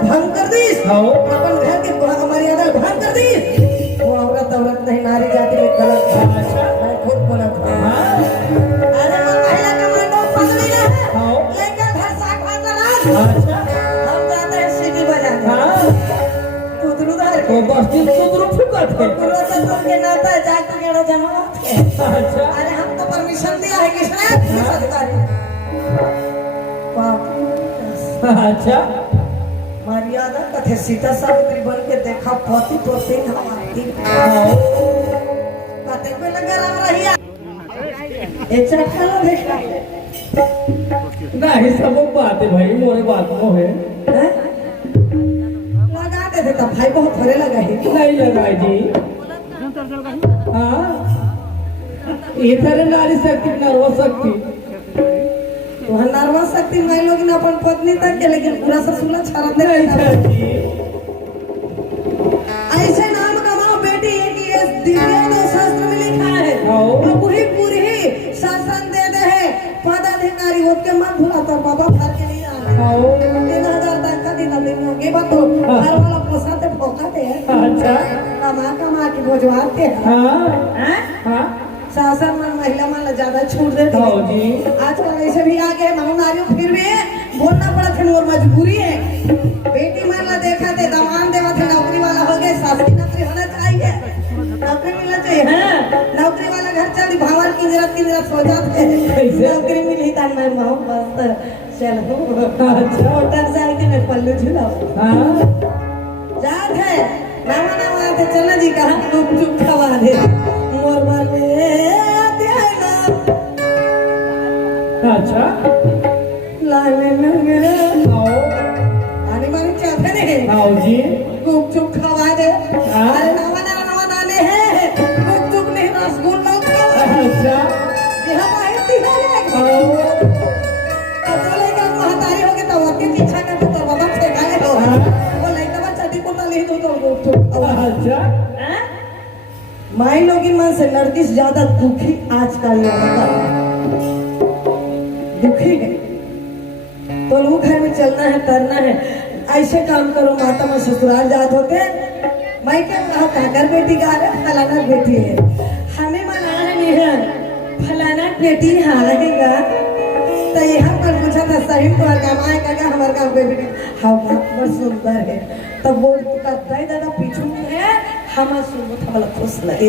भंग कर दी, हाँ। अपन घर के मर्यादा भंग कर दी। वो औरत नहीं, नारी जाति में गलत है। मैं खुद बोला था। अरे वो महिला का मंडो पगड़ी ना है, हाँ। लेकर घर साग भात बना। हम जाते हैं सीटी बजाने। तुदरुदार वो बस्ती तुदरु फुकत है। पूरा से तुम के नाता है, जाके केड़ो जमा होते हैं। अच्छा। अरे हमको परमिशन दिया है किसने? अधिकारी। अच्छा। मर्यादा कथे सीता सावित्री बन के देखा पति पति हमारी कते पे लगा रहा रहिया ए चक्कर देखा नहीं सब बात है भाई, मोरे बात में है। लगा दे देता भाई, बहुत थोड़े लगा है। नहीं लगाए जी। हाँ, ये तरह नारी शक्ति न रो सकती। वहाँ नर्वा शक्ति मैं लोग न अपन पत्नी तक के, लेकिन पूरा ससुरा छाड़ा दे नहीं ऐसे नाम कमाओ बेटी है कि ये दिव्य शास्त्र में लिखा है। हाँ। पूरी पूरी शासन दे दे है पदाधिकारी होत के मत भूला तो बाबा भर के नहीं आ 3000 तक का दिन में होगे बात तो घर वाला पोसाते भोकाते हैं। अच्छा। कमा के भोजवाते हैं। हाँ हाँ शासन में महिला मान ज्यादा छूट देती है जी। आजकल ऐसे भी आ गए मानो नारियों, फिर भी बोलना पड़ा था और मजबूरी है। बेटी मान ला देखा थे दमान देवा थे, नौकरी वाला हो गए, शासकीय नौकरी होना चाहिए, नौकरी मिलना चाहिए। हाँ, नौकरी वाला घर चल भावर की जरूरत हो जाते हैं। नौकरी मिली था मैं माँ बस चलो मोटरसाइकिल में पल्लू झुलाओ। जात है नामा नामा थे, चलना जी कहा चुप खवा दे मोर बने अच्छा। लाने में मेरे आने वाले क्या करे? आओ जी। गुपचुप खवा दे। अरे नवा नाने हैं, गुपचुप नहीं रसगुल्ला खवा। अच्छा। यहाँ बाहर दिखाने। अब बोले क्या महतारी होगे तो वक्त पीछा करते तो बाबा फेंकाले हो। वो लड़का बच्चा टिको तो नहीं तो गुपचुप खवा। अच्छा। माई लोगी मन से लड़की से ज्यादा दुखी आजकल दुखी है। तो लोग घर में चलना है, करना है, ऐसे काम करो। माता में ससुराल जात होते मैं क्या कहा काकर बेटी का रहे फलाना बेटी है, हमें मना नहीं है फलाना बेटी हाँ रहेगा। तो यहाँ पर पूछा था सही तो कमाए का हमारे गाँव के बेटी हाँ बहुत सुंदर है। तब वो दादा पीछू है हमारा सुन खुश लगे।